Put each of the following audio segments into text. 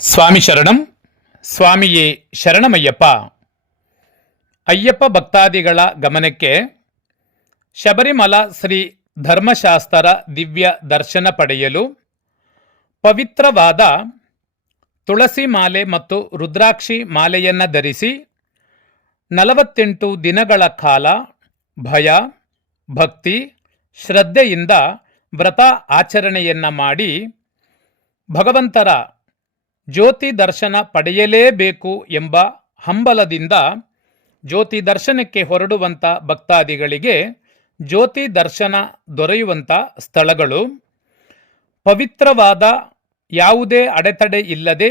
ಸ್ವಾಮಿ ಶರಣಂ, ಸ್ವಾಮಿಯೇ ಶರಣಮಯ್ಯಪ್ಪ. ಅಯ್ಯಪ್ಪ ಭಕ್ತಾದಿಗಳ ಗಮನಕ್ಕೆ ಶಬರಿಮಲ ಶ್ರೀ ಧರ್ಮಶಾಸ್ತ್ರ ದಿವ್ಯ ದರ್ಶನ ಪಡೆಯಲು ಪವಿತ್ರವಾದ ತುಳಸಿ ಮಾಲೆ ಮತ್ತು ರುದ್ರಾಕ್ಷಿ ಮಾಲೆಯನ್ನು ಧರಿಸಿ ನಲವತ್ತೆಂಟು ದಿನಗಳ ಕಾಲ ಭಯ, ಭಕ್ತಿ, ಶ್ರದ್ಧೆಯಿಂದ ವ್ರತ ಆಚರಣೆಯನ್ನು ಮಾಡಿ ಭಗವಂತರ ಜ್ಯೋತಿ ದರ್ಶನ ಪಡೆಯಲೇಬೇಕು ಎಂಬ ಹಂಬಲದಿಂದ ಜ್ಯೋತಿ ದರ್ಶನಕ್ಕೆ ಹೊರಡುವಂಥ ಭಕ್ತಾದಿಗಳಿಗೆ ಜ್ಯೋತಿ ದರ್ಶನ ದೊರೆಯುವಂಥ ಸ್ಥಳಗಳು. ಪವಿತ್ರವಾದ ಯಾವುದೇ ಅಡೆತಡೆ ಇಲ್ಲದೆ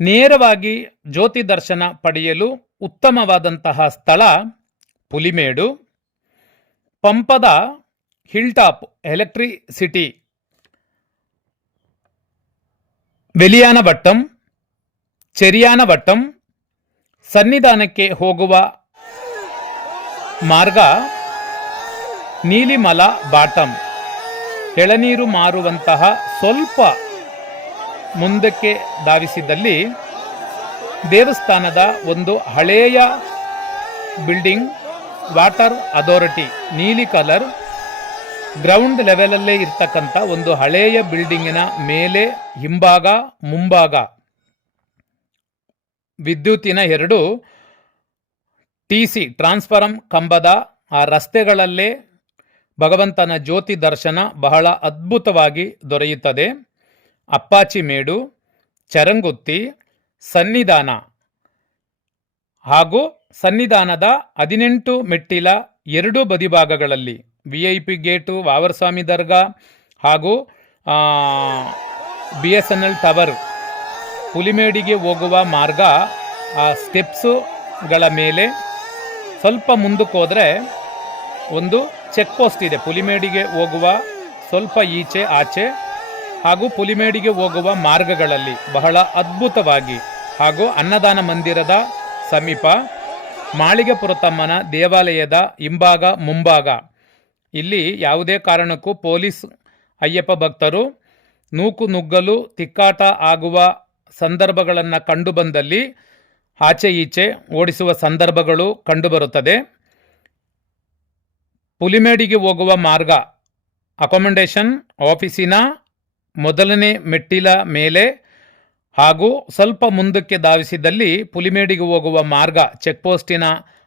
ನೇರವಾಗಿ ಜ್ಯೋತಿ ದರ್ಶನ ಪಡೆಯಲು ಉತ್ತಮವಾದಂತಹ ಸ್ಥಳ ಪುಲಿಮೇಡು. ಪಂಪದ ಹಿಲ್ಟಾಪ್ ಎಲೆಕ್ಟ್ರಿಸಿಟಿ ವೆಲಿಯಾನವಟ್ಟಂ ಚೆರಿಯಾನವಟ್ಟಂ ಸನ್ನಿಧಾನಕ್ಕೆ ಹೋಗುವ ಮಾರ್ಗ ನೀಲಿಮಲ ಬಾಟಂ. ಎಳನೀರು ಮಾರುವಂತಹ ಸ್ವಲ್ಪ ಮುಂದಕ್ಕೆ ಧಾವಿಸಿದಲ್ಲಿ ದೇವಸ್ಥಾನದ ಒಂದು ಹಳೆಯ ಬಿಲ್ಡಿಂಗ್ ವಾಟರ್ ಅಥಾರಿಟಿ ನೀಲಿ ಕಲರ್ ಗ್ರೌಂಡ್ ಲೆವೆಲಲ್ಲೇ ಇರ್ತಕ್ಕಂಥ ಒಂದು ಹಳೆಯ ಬಿಲ್ಡಿಂಗಿನ ಮೇಲೆ ಹಿಂಭಾಗ, ಮುಂಭಾಗ. ವಿದ್ಯುತ್ತಿನ ಎರಡು ಟಿ ಸಿ ಟ್ರಾನ್ಸ್ಫಾರಂ ಕಂಬದ ಆ ರಸ್ತೆಗಳಲ್ಲೇ ಭಗವಂತನ ಜ್ಯೋತಿ ದರ್ಶನ ಬಹಳ ಅದ್ಭುತವಾಗಿ ದೊರೆಯುತ್ತದೆ. ಅಪ್ಪಾಚಿ ಮೇಡು, ಚರಂಗುತ್ತಿ, ಸನ್ನಿಧಾನ ಹಾಗೂ ಸನ್ನಿಧಾನದ ಹದಿನೆಂಟು ಮೆಟ್ಟಿಲ ಎರಡೂ ಬದಿಭಾಗಗಳಲ್ಲಿ. V I P gate Vavaraswamy ದರ್ಗಾ ಹಾಗೂ B S N L tower ಪುಲಿಮೇಡಿಗೆ ಹೋಗುವ ಮಾರ್ಗ, ಆ ಸ್ಟೆಪ್ಸುಗಳ ಮೇಲೆ ಸ್ವಲ್ಪ ಮುಂದಕ್ಕೆ ಒಂದು ಚೆಕ್ ಪೋಸ್ಟ್ ಇದೆ. ಪುಲಿಮೇಡಿಗೆ ಹೋಗುವ ಸ್ವಲ್ಪ ಈಚೆ, ಆಚೆ ಹಾಗೂ ಪುಲಿಮೇಡಿಗೆ ಹೋಗುವ ಮಾರ್ಗಗಳಲ್ಲಿ ಬಹಳ ಅದ್ಭುತವಾಗಿ ಹಾಗೂ ಅನ್ನದಾನ ಮಂದಿರದ ಸಮೀಪ ಮಾಳಿಗೆ ಪುರತಮ್ಮನ ದೇವಾಲಯದ ಹಿಂಭಾಗ, ಮುಂಭಾಗ ಇಲ್ಲಿ ಯಾವುದೇ ಕಾರಣಕ್ಕೂ ಪೊಲೀಸ್ ಅಯ್ಯಪ್ಪ ಭಕ್ತರು ನೂಕು ನುಗ್ಗಲು ತಿಕ್ಕಾಟ ಆಗುವ ಸಂದರ್ಭಗಳನ್ನು ಕಂಡುಬಂದಲ್ಲಿ ಆಚೆ ಈಚೆ ಓಡಿಸುವ ಸಂದರ್ಭಗಳು ಕಂಡುಬರುತ್ತದೆ ಪುಲಿಮೇಡಿಗೆ ಹೋಗುವ ಮಾರ್ಗ ಅಕೊಮಂಡೇಷನ್ ಆಫೀಸಿನ ಮೊದಲನೇ ಮೆಟ್ಟಿಲ ಮೇಲೆ ಹಾಗೂ ಸ್ವಲ್ಪ ಮುಂದಕ್ಕೆ ಧಾವಿಸಿದಲ್ಲಿ ಪುಲಿಮೇಡಿಗೆ ಹೋಗುವ ಮಾರ್ಗ ಚೆಕ್ ಪೋಸ್ಟಿನ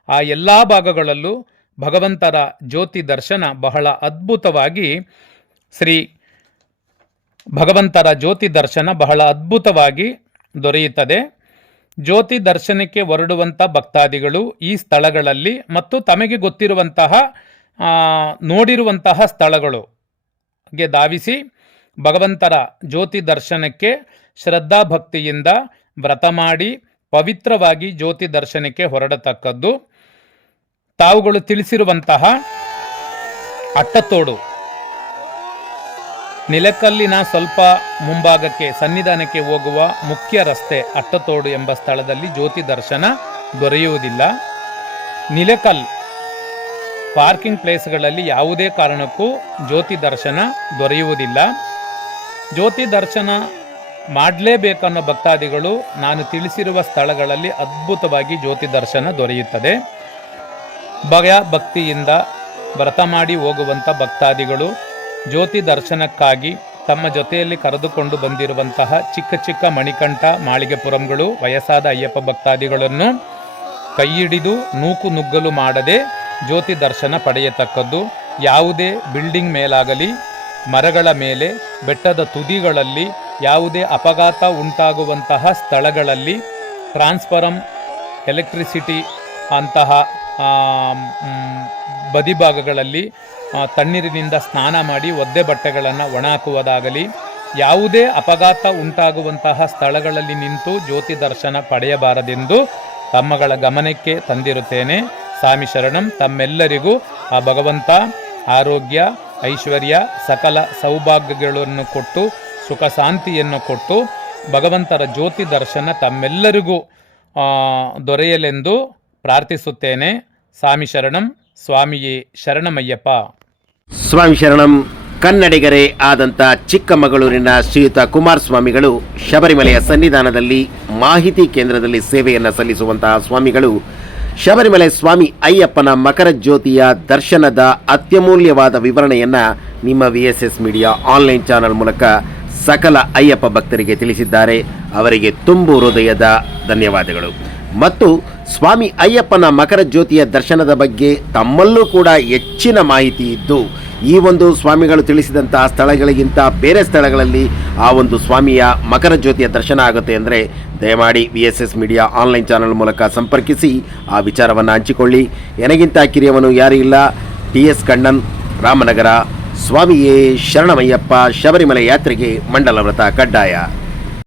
ಆ ಎಲ್ಲ ಭಾಗಗಳಲ್ಲೂ ಭಗವಂತರ ಜ್ಯೋತಿ ದರ್ಶನ ಬಹಳ ಅದ್ಭುತವಾಗಿ ಶ್ರೀ ಭಗವಂತರ ಜ್ಯೋತಿ ದರ್ಶನ ಬಹಳ ಅದ್ಭುತವಾಗಿ ದೊರೆಯುತ್ತದೆ. ಜ್ಯೋತಿ ದರ್ಶನಕ್ಕೆ ಹೊರಡುವಂಥ ಭಕ್ತಾದಿಗಳು ಈ ಸ್ಥಳಗಳಲ್ಲಿ ಮತ್ತು ತಮಗೆ ಗೊತ್ತಿರುವಂತಹ ನೋಡಿರುವಂತಹ ಸ್ಥಳಗಳು ಗೆ ಧಾವಿಸಿ ಭಗವಂತರ ಜ್ಯೋತಿ ದರ್ಶನಕ್ಕೆ ಶ್ರದ್ಧಾಭಕ್ತಿಯಿಂದ ವ್ರತ ಮಾಡಿ ಪವಿತ್ರವಾಗಿ ಜ್ಯೋತಿ ದರ್ಶನಕ್ಕೆ ಹೊರಡತಕ್ಕದ್ದು. ತಾವುಗಳು ತಿಳಿಸಿರುವಂತಹ ಅಟ್ಟತೋಡು. ನಿಲಕಲ್ಲಿನ ಸ್ವಲ್ಪ ಮುಂಭಾಗಕ್ಕೆ, ಸನ್ನಿಧಾನಕ್ಕೆ ಹೋಗುವ ಮುಖ್ಯ ರಸ್ತೆ ಅಟ್ಟತೋಡು ಎಂಬ ಸ್ಥಳದಲ್ಲಿ ಜ್ಯೋತಿ ದರ್ಶನ ದೊರೆಯುವುದಿಲ್ಲ. ನಿಲಕಲ್ ಪಾರ್ಕಿಂಗ್ ಪ್ಲೇಸ್ಗಳಲ್ಲಿ ಯಾವುದೇ ಕಾರಣಕ್ಕೂ ಜ್ಯೋತಿ ದರ್ಶನ ದೊರೆಯುವುದಿಲ್ಲ. ಜ್ಯೋತಿ ದರ್ಶನ ಮಾಡಲೇಬೇಕನ್ನೋ ಭಕ್ತಾದಿಗಳು ನಾನು ತಿಳಿಸಿರುವ ಸ್ಥಳಗಳಲ್ಲಿ ಅದ್ಭುತವಾಗಿ ಜ್ಯೋತಿ ದರ್ಶನ ದೊರೆಯುತ್ತದೆ. ಭಯ ಭಕ್ತಿಯಿಂದ ವ್ರತ ಮಾಡಿ ಹೋಗುವಂಥ ಭಕ್ತಾದಿಗಳು ಜ್ಯೋತಿ ದರ್ಶನಕ್ಕಾಗಿ ತಮ್ಮ ಜೊತೆಯಲ್ಲಿ ಕರೆದುಕೊಂಡು ಬಂದಿರುವಂತಹ ಚಿಕ್ಕ ಚಿಕ್ಕ ಮಣಿಕಂಠ ಮಾಳಿಗೆಪುರಂಗಳು ವಯಸ್ಸಾದ ಅಯ್ಯಪ್ಪ ಭಕ್ತಾದಿಗಳನ್ನು ಕೈ ಹಿಡಿದು ನೂಕು ನುಗ್ಗಲು ಮಾಡದೆ ಜ್ಯೋತಿ ದರ್ಶನ ಪಡೆಯತಕ್ಕದ್ದು. ಯಾವುದೇ ಬಿಲ್ಡಿಂಗ್ ಮೇಲಾಗಲಿ, ಮರಗಳ ಮೇಲೆ, ಬೆಟ್ಟದ ತುದಿಗಳಲ್ಲಿ, ಯಾವುದೇ ಅಪಘಾತ ಉಂಟಾಗುವಂತಹ ಸ್ಥಳಗಳಲ್ಲಿ ಟ್ರಾನ್ಸ್ಫರಮ್ ಎಲೆಕ್ಟ್ರಿಸಿಟಿ ಅಂತಹ ಆ, ಭಾಗಗಳಲ್ಲಿ ತಣ್ಣೀರಿನಿಂದ ಸ್ನಾನ ಮಾಡಿ ಒದ್ದೆ ಬಟ್ಟೆಗಳನ್ನು ಒಣ ಹಾಕುವುದಾಗಲಿ ಯಾವುದೇ ಅಪಘಾತ ಉಂಟಾಗುವಂತಹ ಸ್ಥಳಗಳಲ್ಲಿ ನಿಂತು ಜ್ಯೋತಿ ದರ್ಶನ ಪಡೆಯಬಾರದೆಂದು ತಮ್ಮಗಳ ಗಮನಕ್ಕೆ ತಂದಿರುತ್ತೇನೆ. ಸ್ವಾಮಿ ಶರಣಂ ತಮ್ಮೆಲ್ಲರಿಗೂ ಆ ಭಗವಂತ ಆರೋಗ್ಯ ಐಶ್ವರ್ಯ ಸಕಲ ಸೌಭಾಗ್ಯಗಳನ್ನು ಕೊಟ್ಟು ಸುಖ ಶಾಂತಿಯನ್ನು ಕೊಟ್ಟು ಭಗವಂತರ ಜ್ಯೋತಿ ದರ್ಶನ ತಮ್ಮೆಲ್ಲರಿಗೂ ದೊರೆಯಲೆಂದು ಪ್ರಾರ್ಥಿಸುತ್ತೇನೆ. ಸ್ವಾಮಿ ಶರಣಂ, ಸ್ವಾಮಿಯೇ ಶರಣಮಯ್ಯಪ್ಪ. ಸ್ವಾಮಿ ಶರಣಂ, ಕನ್ನಡಿಗರೇ ಆದಂಥ ಚಿಕ್ಕಮಗಳೂರಿನ ಶ್ರೀಯುತ ಕುಮಾರಸ್ವಾಮಿಗಳು ಶಬರಿಮಲೆಯ ಸನ್ನಿಧಾನದಲ್ಲಿ ಮಾಹಿತಿ ಕೇಂದ್ರದಲ್ಲಿ ಸೇವೆಯನ್ನು ಸಲ್ಲಿಸುವಂತಹ ಸ್ವಾಮಿಗಳು, ಶಬರಿಮಲೆ ಸ್ವಾಮಿ ಅಯ್ಯಪ್ಪನ ಮಕರ ಜ್ಯೋತಿಯ ದರ್ಶನದ ಅತ್ಯಮೂಲ್ಯವಾದ ವಿವರಣೆಯನ್ನು ನಿಮ್ಮ V S S media online channel ಮೂಲಕ ಸಕಲ ಅಯ್ಯಪ್ಪ ಭಕ್ತರಿಗೆ ತಿಳಿಸಿದ್ದಾರೆ. ಅವರಿಗೆ ತುಂಬು ಹೃದಯದ ಧನ್ಯವಾದಗಳು. ಮತ್ತು ಸ್ವಾಮಿ ಅಯ್ಯಪ್ಪನ ಮಕರ ಜ್ಯೋತಿಯ ದರ್ಶನದ ಬಗ್ಗೆ ತಮ್ಮಲ್ಲೂ ಕೂಡ ಹೆಚ್ಚಿನ ಮಾಹಿತಿ ಇದ್ದು, ಈ ಒಂದು ಸ್ವಾಮಿಗಳು ತಿಳಿಸಿದಂತಹ ಸ್ಥಳಗಳಿಗಿಂತ ಬೇರೆ ಸ್ಥಳಗಳಲ್ಲಿ ಆ ಒಂದು ಸ್ವಾಮಿಯ ಮಕರ ಜ್ಯೋತಿಯ ದರ್ಶನ ಆಗುತ್ತೆ ಅಂದರೆ ದಯಮಾಡಿ V S S media online channel ಮೂಲಕ ಸಂಪರ್ಕಿಸಿ, ಆ ವಿಚಾರವನ್ನು ಹಂಚಿಕೊಳ್ಳಿ. ನನಗಿಂತ ಕಿರಿಯವನು ಯಾರೂ ಇಲ್ಲ. T S Kannan, Ramanagara. ಸ್ವಾಮಿಯೇ ಶರಣಮಯ್ಯಪ್ಪ ಶಬರಿಮಲೆ ಯಾತ್ರೆಗೆ ಮಂಡಲ ವ್ರತ ಕಡ್ಡಾಯ.